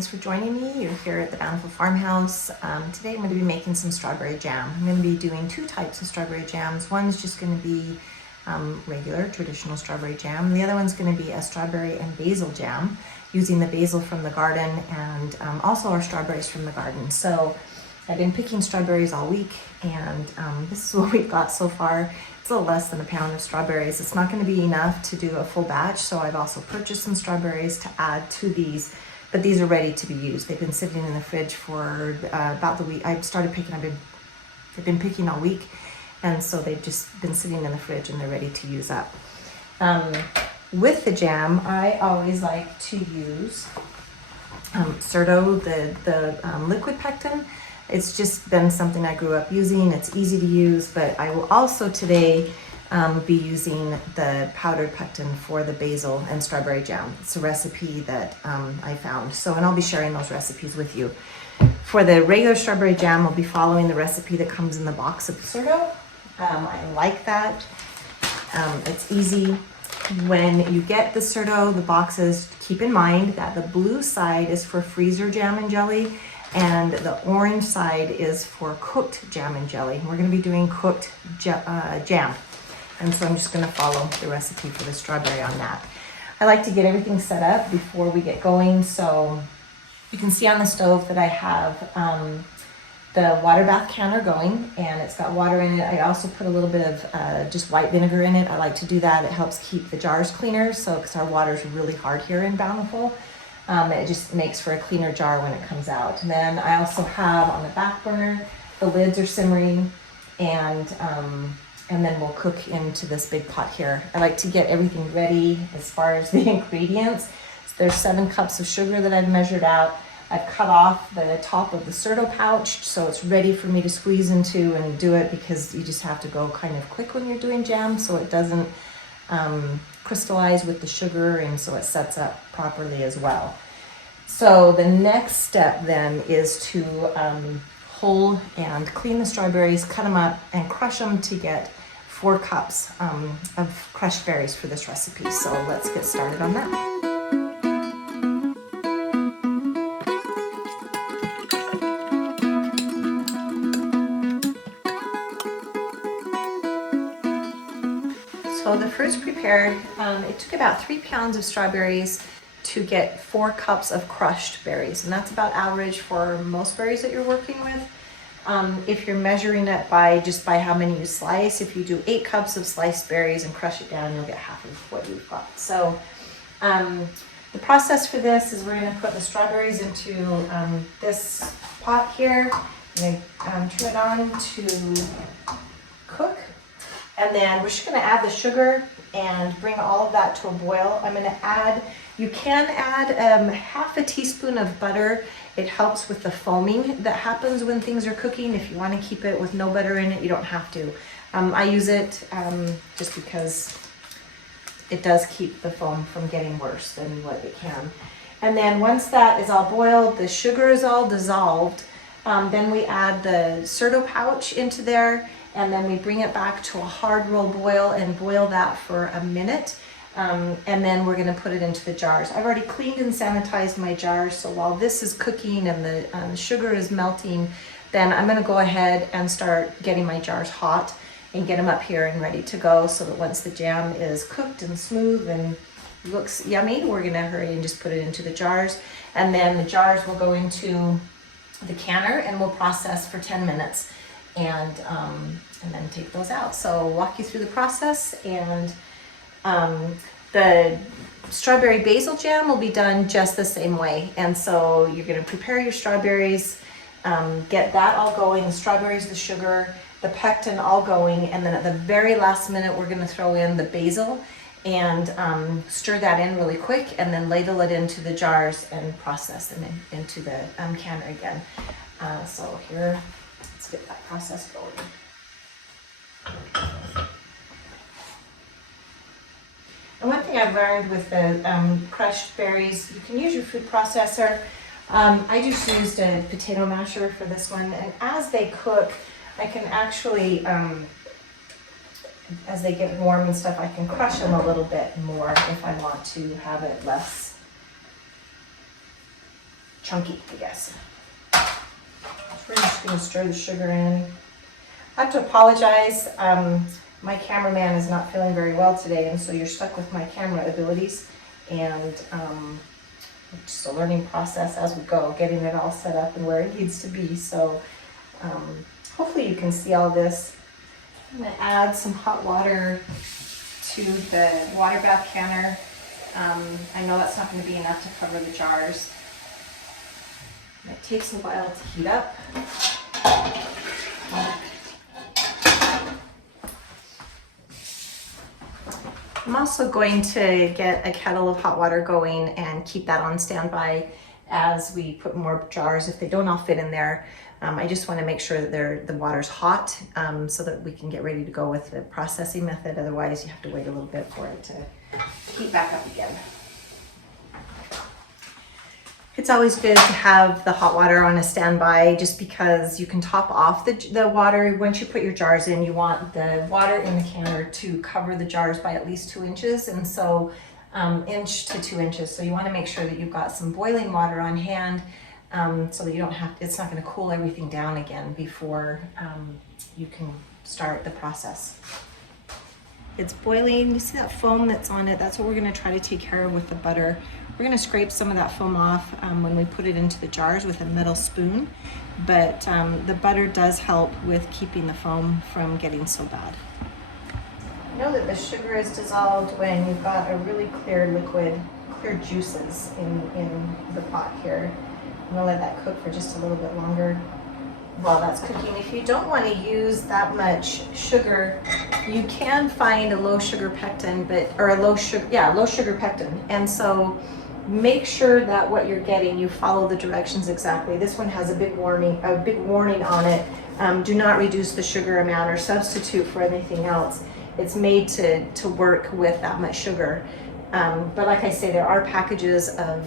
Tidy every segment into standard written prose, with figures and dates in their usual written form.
Thanks for joining me. You're here at the Bountiful Farmhouse. Today I'm going to be making some strawberry jam. I'm going to be doing two types of strawberry jams. One's just going to be regular, traditional strawberry jam. The other one's going to be a strawberry and basil jam, using the basil from the garden and also our strawberries from the garden. So I've been picking strawberries all week, and this is what we've got so far. It's a little less than a pound of strawberries. It's not going to be enough to do a full batch, so I've also purchased some strawberries to add to these, but these are ready to be used. They've been sitting in the fridge for about the week. I started picking, I've been picking all week, and so they've just been sitting in the fridge and they're ready to use up. With the jam, I always like to use Certo, the liquid pectin. It's just been something I grew up using. It's easy to use, but I will also today be using the powdered pectin for the basil and strawberry jam. It's a recipe that I found. So, and I'll be sharing those recipes with you. For the regular strawberry jam, I'll be following the recipe that comes in the box of Certo. I like that. It's easy. When you get the Certo, the boxes, keep in mind that the blue side is for freezer jam and jelly, and the orange side is for cooked jam and jelly. We're going to be doing cooked jam, and so I'm just going to follow the recipe for the strawberry on that. I like to get everything set up before we get going, so you can see on the stove that I have the water bath canner going, and it's got water in it. I also put a little bit of just white vinegar in it. I like to do that. It helps keep the jars cleaner, so because our water's really hard here in Bountiful. It just makes for a cleaner jar when it comes out. And then I also have on the back burner, the lids are simmering, and then we'll cook into this big pot here. I like to get everything ready as far as the ingredients. So there's 7 cups of sugar that I've measured out. I've cut off the top of the Certo pouch, so it's ready for me to squeeze into and do it, because you just have to go kind of quick when you're doing jam so it doesn't crystallize with the sugar, and so it sets up properly as well. So the next step then is to hull and clean the strawberries, cut them up, and crush them to get 4 cups of crushed berries for this recipe. So let's get started on that. So the fruit's prepared. It took about 3 pounds of strawberries to get 4 cups of crushed berries, and that's about average for most berries that you're working with. If you're measuring it by how many you slice, if you do 8 cups of sliced berries and crush it down, you'll get half of what you've got. So the process for this is we're going to put the strawberries into this pot here. I'm going to turn it on to cook. And then we're just going to add the sugar and bring all of that to a boil. I'm going to add, you can add half a teaspoon of butter. It helps with the foaming that happens when things are cooking. If you want to keep it with no butter in it, you don't have to. I use it just because it does keep the foam from getting worse than what it can. And then once that is all boiled, the sugar is all dissolved, then we add the Certo pouch into there. And then we bring it back to a hard roll boil and boil that for a minute. And then we're going to put it into the jars. I've already cleaned and sanitized my jars, so while this is cooking and the sugar is melting, then I'm going to go ahead and start getting my jars hot and get them up here and ready to go, so that once the jam is cooked and smooth and looks yummy, we're going to hurry and just put it into the jars. And then the jars will go into the canner and we'll process for 10 minutes. And then take those out. So I'll walk you through the process, and the strawberry basil jam will be done just the same way. And so you're going to prepare your strawberries, get that all going, the strawberries, the sugar, the pectin all going, and then at the very last minute we're going to throw in the basil and stir that in really quick, and then ladle it into the jars and process them into the canner again. So here, let's get that process going. And one thing I've learned with the crushed berries, you can use your food processor. I just used a potato masher for this one, and as they cook, I can actually, as they get warm and stuff, I can crush them a little bit more if I want to have it less chunky, I guess. So we're just going to stir the sugar in. I have to apologize. My cameraman is not feeling very well today, and so you're stuck with my camera abilities. And it's just a learning process as we go, getting it all set up and where it needs to be. So hopefully you can see all this. I'm going to add some hot water to the water bath canner. I know that's not going to be enough to cover the jars. It takes a while to heat up. I'm also going to get a kettle of hot water going and keep that on standby as we put more jars. If they don't all fit in there, I just want to make sure that the water's hot so that we can get ready to go with the processing method. Otherwise, you have to wait a little bit for it to heat back up again. It's always good to have the hot water on a standby just because you can top off the water. Once you put your jars in, you want the water in the canner to cover the jars by at least 2 inches, and so inch to 2 inches. So you want to make sure that you've got some boiling water on hand so that you don't have, it's not going to cool everything down again before you can start the process. It's boiling. You see that foam that's on it? That's what we're going to try to take care of with the butter. We're going to scrape some of that foam off when we put it into the jars with a metal spoon, but the butter does help with keeping the foam from getting so bad. I know that the sugar is dissolved when you've got a really clear liquid, clear juices in the pot here. I'm going to let that cook for just a little bit longer while that's cooking. If you don't want to use that much sugar, you can find a low sugar pectin, low sugar pectin. And so make sure that what you're getting, you follow the directions exactly. This one has a big warning on it. Do not reduce the sugar amount or substitute for anything else. It's made to work with that much sugar. But like I say, there are packages of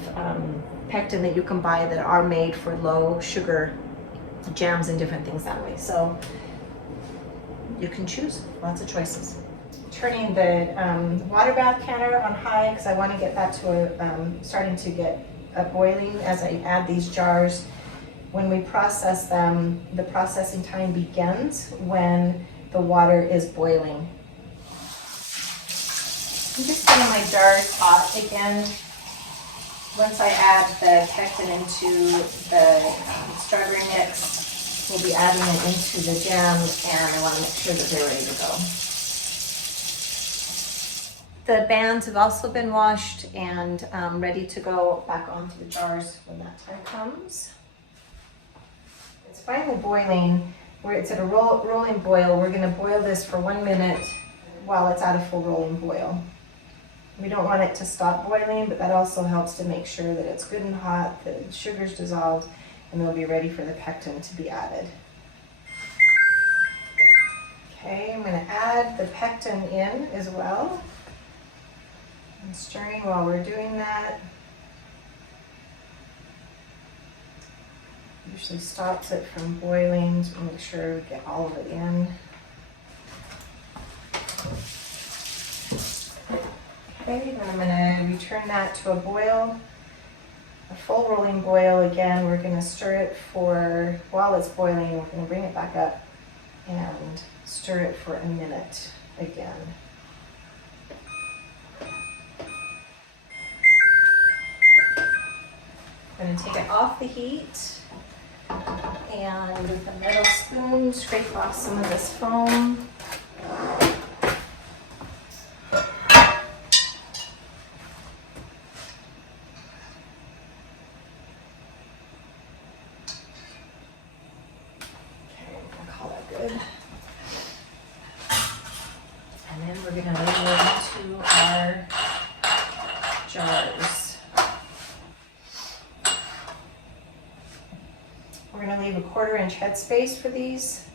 pectin that you can buy that are made for low sugar jams and different things that way. So you can choose, lots of choices. Turning the water bath canner on high because I want to get that to starting to get a boiling as I add these jars. When we process them, the processing time begins when the water is boiling. I'm just getting my jars hot again. Once I add the pectin into the strawberry mix, we'll be adding it into the jam, and I want to make sure that they're ready to go. The bands have also been washed and ready to go back onto the jars when that time comes. It's finally boiling. It's at a rolling boil. We're going to boil this for 1 minute while it's at a full rolling boil. We don't want it to stop boiling, but that also helps to make sure that it's good and hot, the sugar's dissolved, and they'll be ready for the pectin to be added. Okay, I'm going to add the pectin in as well. I'm stirring while we're doing that. Usually stops it from boiling, so make sure we get all of it in. Okay, then I'm going to return that to a boil, a full rolling boil again. We're going to stir it for, while it's boiling, we're going to bring it back up and stir it for a minute again. I'm going to take it off the heat and with a metal spoon scrape off some of this foam. And then we're going to move into our jars. We're going to leave a 1/4 inch headspace for these.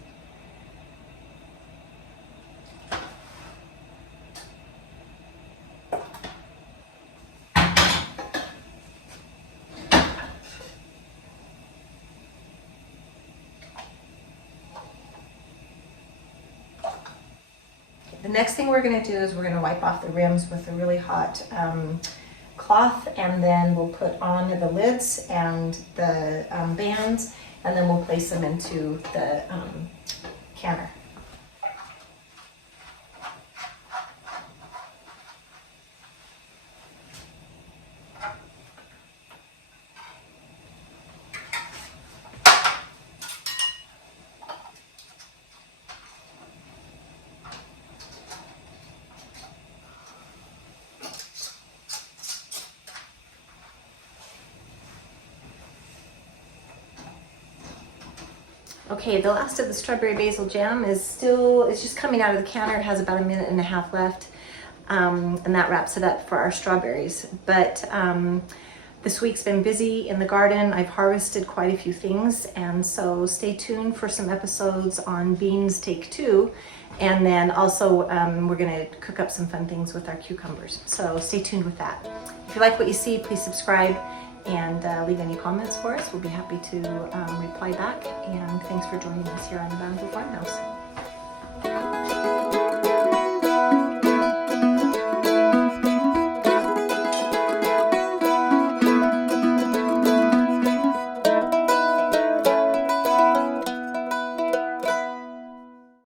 The next thing we're going to do is we're going to wipe off the rims with a really hot cloth, and then we'll put on the lids and the bands, and then we'll place them into the canner. Okay, the last of the strawberry basil jam it's just coming out of the canner. It has about 1.5 minutes left, and that wraps it up for our strawberries. But this week's been busy in the garden. I've harvested quite a few things, and so stay tuned for some episodes on beans take 2. And then also we're gonna cook up some fun things with our cucumbers. So stay tuned with that. If you like what you see, please subscribe and leave any comments for us. We'll be happy to reply back. And thanks for joining us here on the Bountiful Farmhouse.